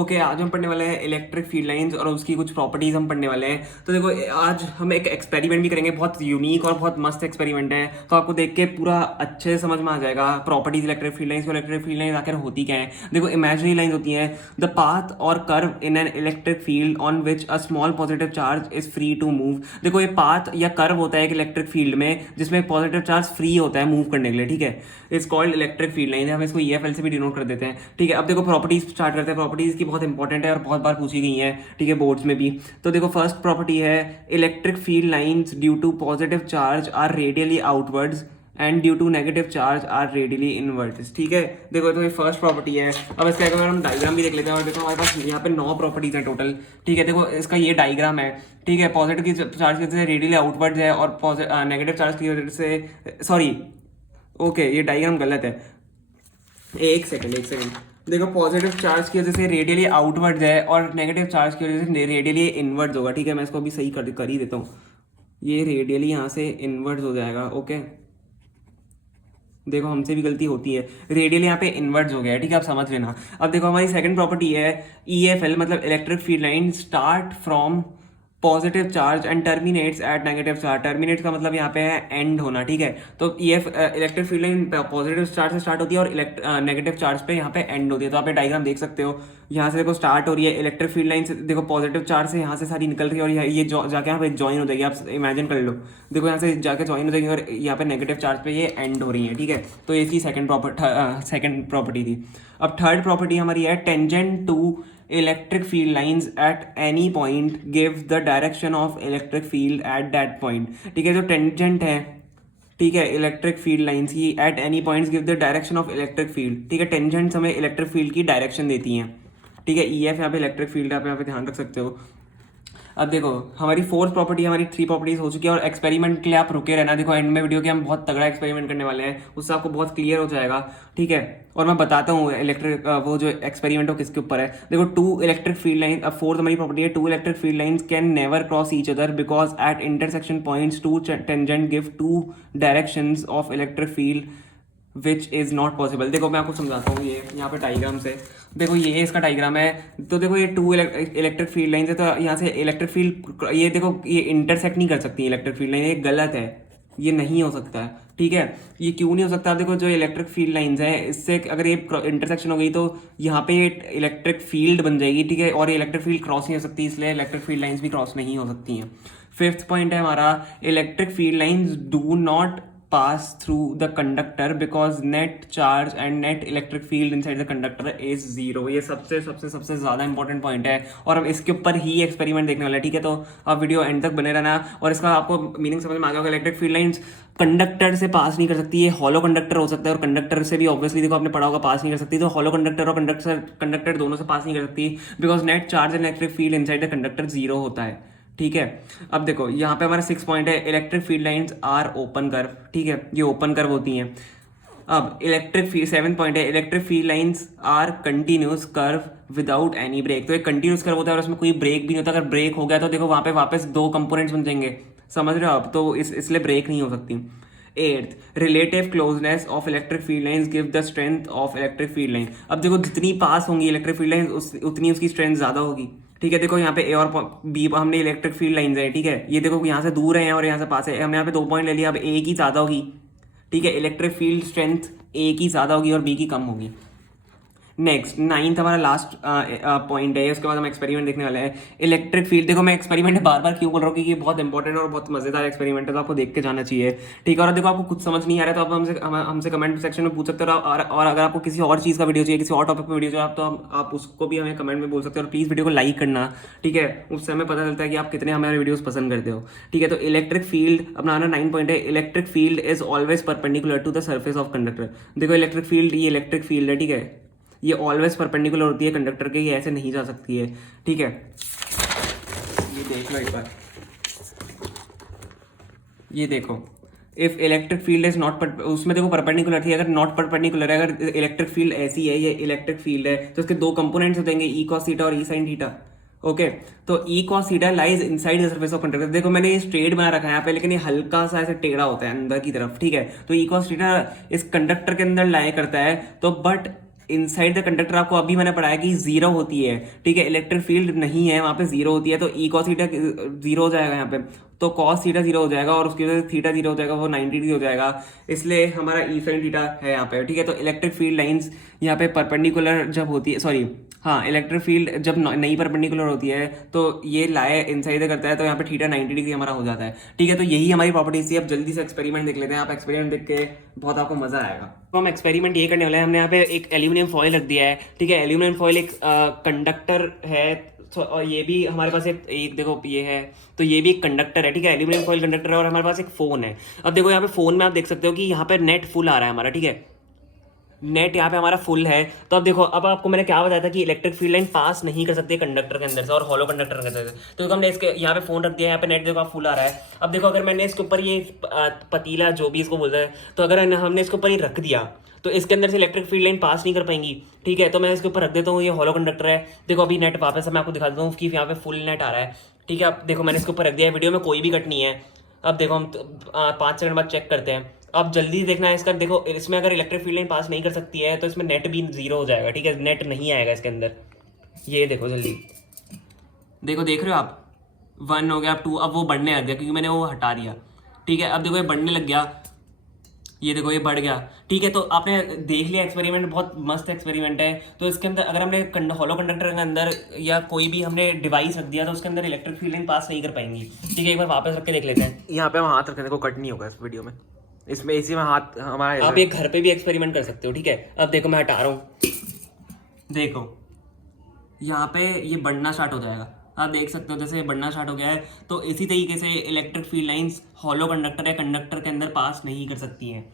Okay आज हम पढ़ने वाले हैं इलेक्ट्रिक फील्ड लाइंस और उसकी कुछ प्रॉपर्टीज हम पढ़ने वाले हैं। तो देखो आज हम एक एक्सपेरिमेंट भी करेंगे, बहुत यूनिक और बहुत मस्त एक्सपेरिमेंट है। तो आपको देख के पूरा अच्छे से समझ में आ जाएगा properties electric field lines. Electric field lines आखिर होती क्या है। देखो इमेजिनरी लाइंस होती हैं द पाथ और curve in an electric field on which a small positive charge is free to move. देखो ये पाथ या कर्व होता है एक इलेक्ट्रिक फील्ड में जिसमें एक पॉजिटिव चार्ज फ्री होता है मूव करने के लिए, ठीक है। It's called electric field line. हम इसको EFL से भी डिनोट कर देते हैं, ठीक है। अब देखो प्रॉपर्टीज स्टार्ट करते हैं। प्रॉपर्टीज की बहुत इंपॉर्टेंट है और बहुत बार पूछी गई है, ठीक है, बोर्ड्स में भी। तो देखो फर्स्ट प्रॉपर्टी है electric field lines due to positive charge are radially outwards and due to negative charge are radially inwards, ठीक है। देखो तो ये फर्स्ट प्रॉपर्टी है। अब इसका अगर हम डायग्राम भी देख लेते हैं और देखो हमारे पास यहाँ पे 9 प्रॉपर्टीज हैं टोटल, ठीक है। देखो इसका ये डायग्राम है, ठीक है। पॉजिटिव की चार्ज की वजह से रेडियली आउटवर्ड्स है और नेगेटिव चार्ज की वजह से सॉरी ओके ये डायग्राम गलत है। एक सेकंड देखो पॉजिटिव चार्ज की वजह से रेडियली आउटवर्ड्स है और नेगेटिव चार्ज की वजह से रेडियली इनवर्ड्स होगा, ठीक है। मैं इसको भी सही कर ही देता हूँ। ये रेडियली यहाँ से इनवर्ड्स हो जाएगा, ओके। देखो हमसे भी गलती होती है, रेडियली यहाँ पे इनवर्ड्स हो गया है, ठीक है। आप समझ लेना। अब देखो हमारी सेकंड प्रॉपर्टी है EFL मतलब electric field line start from positive charge and terminates at negative charge. Terminates का मतलब यहाँ पे है एंड होना, ठीक है। तो electric field line positive charge से स्टार्ट होती है और नेगेटिव चार्ज पे यहाँ पे एंड होती है। तो आप ये डायग्राम देख सकते हो, यहाँ से देखो स्टार्ट हो रही है इलेक्ट्रिक फील्ड लाइन से, देखो पॉजिटिव चार्ज से यहाँ से सारी निकल रही है और ये जाके यहाँ पे ज्वाइन हो जाएगी। आप इमेजिन कर लो, देखो यहाँ से जाके ज्वाइन हो जाएगी और यहाँ पे नेगेटिव चार्ज पे ये एंड हो रही है, ठीक है। तो ये इसकी सेकंड प्रॉपर्टी थी। अब थर्ड प्रॉपर्टी हमारी है tangent to electric field lines at any point gives the direction of electric field at that point, ठीक है। जो टेंजेंट है, ठीक है, इलेक्ट्रिक फील्ड लाइंस की at any points give the direction of electric field, ठीक है। टेंजेंट्स हमें इलेक्ट्रिक फील्ड की डायरेक्शन देती हैं, ठीक है। EF यहाँ पे इलेक्ट्रिक फील्ड आप यहाँ पे ध्यान रख सकते हो। अब देखो हमारी फोर्थ प्रॉपर्टी, हमारी 3 प्रॉपर्टीज हो चुकी है और एक्सपेरिमेंट के लिए आप रुके रहना। देखो एंड में वीडियो के हम बहुत तगड़ा एक्सपेरिमेंट करने वाले हैं, उससे आपको बहुत क्लियर हो जाएगा, ठीक है। और मैं बताता हूँ इलेक्ट्रिक वो जो एक्सपेरिमेंट हो किसके ऊपर है। देखो 2 इलेक्ट्रिक फील्ड लाइन, अब फोर्थ हमारी प्रॉपर्टी है 2 electric field lines can never cross each other because at intersection points 2 tangent give 2 directions of electric field which is not possible. देखो मैं आपको समझाता हूँ, ये यहाँ पे डायग्राम से देखो, ये इसका डायग्राम है। तो देखो ये 2 इलेक्ट्रिक फील्ड लाइन है, तो यहाँ से इलेक्ट्रिक फील्ड ये देखो ये इंटरसेक्ट नहीं कर सकती इलेक्ट्रिक फील्ड लाइन, ये गलत है, ये नहीं हो सकता है, ठीक है। ये क्यों नहीं हो सकता। देखो जो इलेक्ट्रिक फील्ड लाइंस है इससे अगर ये इंटरसेक्शन हो गई तो यहाँ पे इलेक्ट्रिक फील्ड बन जाएगी, ठीक है। और ये इलेक्ट्रिक फील्ड क्रॉस नहीं हो सकती, इसलिए इलेक्ट्रिक फील्ड लाइंस भी क्रॉस नहीं हो सकती हैं। फिफ्थ पॉइंट है हमारा electric field lines do not pass through the conductor because net charge and net electric field inside the conductor is zero। ये सबसे सबसे सबसे ज़्यादा इंपॉर्टेंट पॉइंट है और हम इसके ऊपर ही एक्सपेरिमेंट देखने वाले हैं, ठीक है। तो आप वीडियो एंड तक बने रहना और इसका आपको मीनिंग समझ में आ गया होगा। इलेक्ट्रिक फील्ड लाइंस कंडक्टर से पास नहीं कर सकती, ये हॉलो कंडक्टर हो सकता है और कंडक्टर से भी ऑब्वियसली देखो आपने पढ़ा होगा पास नहीं कर सकती। तो हॉलो कंडक्टर और कंडक्टर दोनों से पास नहीं कर सकती because net charge and electric field inside the conductor zero होता है, ठीक है। अब देखो यहाँ पे हमारा 6 पॉइंट है electric field lines are open curve, ठीक है, ये ओपन कर्व होती हैं। अब इलेक्ट्रिक फील्ड 7 पॉइंट है electric field lines are continuous curve without any break. तो एक कंटिन्यूस कर्व होता है और उसमें कोई ब्रेक भी नहीं होता। अगर ब्रेक हो गया तो देखो वहाँ पे वापस 2 कंपोनेंट्स बन जाएंगे, समझ रहे हो आप। तो इसलिए ब्रेक नहीं हो सकती। 8th relative closeness of electric field lines give the strength of electric field line. अब देखो जितनी पास होंगी इलेक्ट्रिक फील्ड लाइन उतनी उसकी स्ट्रेंथ ज़्यादा होगी, ठीक है। देखो यहाँ पे A और B हमने इलेक्ट्रिक फील्ड लाइंस है, ठीक है। ये देखो यहाँ से दूर है और यहाँ से पास है, हमने यहाँ पे 2 पॉइंट ले लिया। अब A की ज़्यादा होगी, ठीक है, इलेक्ट्रिक फील्ड स्ट्रेंथ A की ज़्यादा होगी और B की कम होगी। नेक्स्ट 9th हमारा लास्ट पॉइंट है, उसके बाद हम एक्सपेरिमेंट देखने वाले हैं इलेक्ट्रिक फील्ड। देखो मैं एक्सपेरिमेंट बार बार क्यों बोल रहा हूँ क्योंकि ये बहुत इंपॉर्टेंट और बहुत मजेदार एक्सपेरिमेंट है, तो आपको देख के जाना चाहिए, ठीक है। और देखो आपको कुछ समझ नहीं आ रहा है तो आप हमसे कमेंट सेक्शन में पूछ सकते हो और अगर आपको किसी और चीज़ का वीडियो चाहिए, किसी और टॉपिक पर वीडियो चाहिए तो आप उसको भी हमें कमेंट में बोल सकते हो। और प्लीज़ वीडियो को लाइक करना, ठीक है, उससे हमें पता चलता है कि आप कितने हमारे वीडियोस पसंद करते हो, ठीक है। तो इलेक्ट्रिक फील्ड अपना 9 पॉइंट है electric field is always perpendicular to the surface of conductor. देखो इलेक्ट्रिक फील्ड, ये इलेक्ट्रिक फील्ड है, ठीक है, ये ऑलवेज परपेंडिकुलर होती है कंडक्टर के, ये ऐसे नहीं जा सकती है, ठीक है। ये देख लो एक बार, ये देखो if electric field is not उसमें देखो परपेंडिकुलर थी, अगर नॉट परपेंडिकुलर है, अगर इलेक्ट्रिक फील्ड ऐसी है, ये इलेक्ट्रिक फील्ड है तो इसके 2 कंपोनेंट्स हो जाएंगे E cos थीटा और E sin थीटा, ओके। तो E cos theta lies inside the surface of conductor. देखो मैंने ये स्ट्रेट बना रखा है यहाँ पे लेकिन ये हल्का सा ऐसे टेढ़ा होता है अंदर की तरफ, ठीक है। तो E cos थीटा इस कंडक्टर के अंदर लाई करता है, तो बट इनसाइड द कंडक्टर आपको अभी मैंने पढ़ाया कि जीरो होती है, ठीक है, इलेक्ट्रिक फील्ड नहीं है वहाँ पे, जीरो होती है, तो ई कॉस थीटा जीरो हो जाएगा यहाँ पे, तो कॉस थीटा जीरो हो जाएगा और उसकी वजह से थीटा जीरो हो जाएगा, वो 90 डिग्री हो जाएगा, इसलिए हमारा ई साइन थीटा है यहाँ पे, ठीक है। तो इलेक्ट्रिक फील्ड लाइंस यहाँ पे परपेंडिकुलर जब होती है, सॉरी हाँ, इलेक्ट्रिक फील्ड जब नई परपेंडिकुलर होती है तो ये लाए इनसाइड करता है, तो यहाँ पे थीटा 90 डिग्री हमारा हो जाता है, ठीक है। तो यही हमारी प्रॉपर्टीज थी। अब जल्दी से एक्सपेरिमेंट देख लेते हैं, आप एक्सपेरिमेंट देख के बहुत आपको मजा आएगा। तो हम एक्सपेरिमेंट ये करने वाले हैं, हमने यहाँ पे एक एल्यूमिनियम फॉइल रख दिया है, ठीक है। एल्यूमिनियम फॉइल एक कंडक्टर है, तो और ये भी हमारे पास एक देखो ये है, तो ये भी एक कंडक्टर है, ठीक है, एल्यूमिनियम फॉइल कंडक्टर है, और हमारे पास एक फोन है। अब देखो यहाँ पे फोन में आप देख सकते हो कि यहाँ पे नेट फुल आ रहा है हमारा, ठीक है, नेट यहाँ पे हमारा फुल है। तो अब देखो, अब आपको मैंने क्या बताया था कि इलेक्ट्रिक फील्ड लाइन पास नहीं कर सकती कंडक्टर के अंदर से और हॉलो कंडक्टर के अंदर से, तो हमने इसके यहाँ पे फोन रख दिया है, यहाँ पे नेट देखो आप फुल आ रहा है। अब देखो अगर मैंने इसके ऊपर ये पतीला जो भी इसको बोलता है, तो अगर हमने इसके ऊपर ये रख दिया तो इसके अंदर से इलेक्ट्रिक फील्ड लाइन पास नहीं कर पाएंगी, ठीक है। तो मैं इसके ऊपर रख देता हूँ, ये हॉलो कंडक्टर है, देखो अभी नेट वापस मैं आपको दिखा देता हूँ कि यहाँ पे फुल नेट आ रहा है, ठीक है। अब देखो मैंने इसके ऊपर रख दिया है, वीडियो में कोई भी कट नहीं है। अब देखो हम 5 सेकंड बाद चेक करते हैं। अब जल्दी देखना है इसका, देखो इसमें अगर इलेक्ट्रिक फील्ड लाइन पास नहीं कर सकती है तो इसमें नेट भी जीरो हो जाएगा, ठीक है, नेट नहीं आएगा इसके अंदर। ये देखो जल्दी देखो, देख रहे हो आप, 1 हो गया, अब 2, अब वो बढ़ने लग गया क्योंकि मैंने वो हटा दिया, ठीक है। अब देखो ये बढ़ने लग गया, ये देखो ये बढ़ गया, ठीक है। तो आपने देख लिया एक्सपेरिमेंट, बहुत मस्त एक्सपेरिमेंट है। तो इसके अंदर अगर हमने हॉलो कंडक्टर के अंदर या कोई भी हमने डिवाइस रख दिया तो उसके अंदर इलेक्ट्रिक फील्ड लाइन पास नहीं कर पाएंगी, ठीक है। एक बार वापस रख के देख लेते हैं, यहाँ पे हम हाथ रखने को कट नहीं होगा इस वीडियो में, इसमें इसी में हाथ हमारा। आप एक घर पे भी एक्सपेरिमेंट कर सकते हो, ठीक है। अब देखो मैं हटा रहा हूँ, देखो यहाँ पे ये बढ़ना स्टार्ट हो जाएगा, आप देख सकते हो जैसे ये बढ़ना स्टार्ट हो गया है। तो इसी तरीके से electric field lines hollow conductor या कंडक्टर के अंदर पास नहीं कर सकती हैं।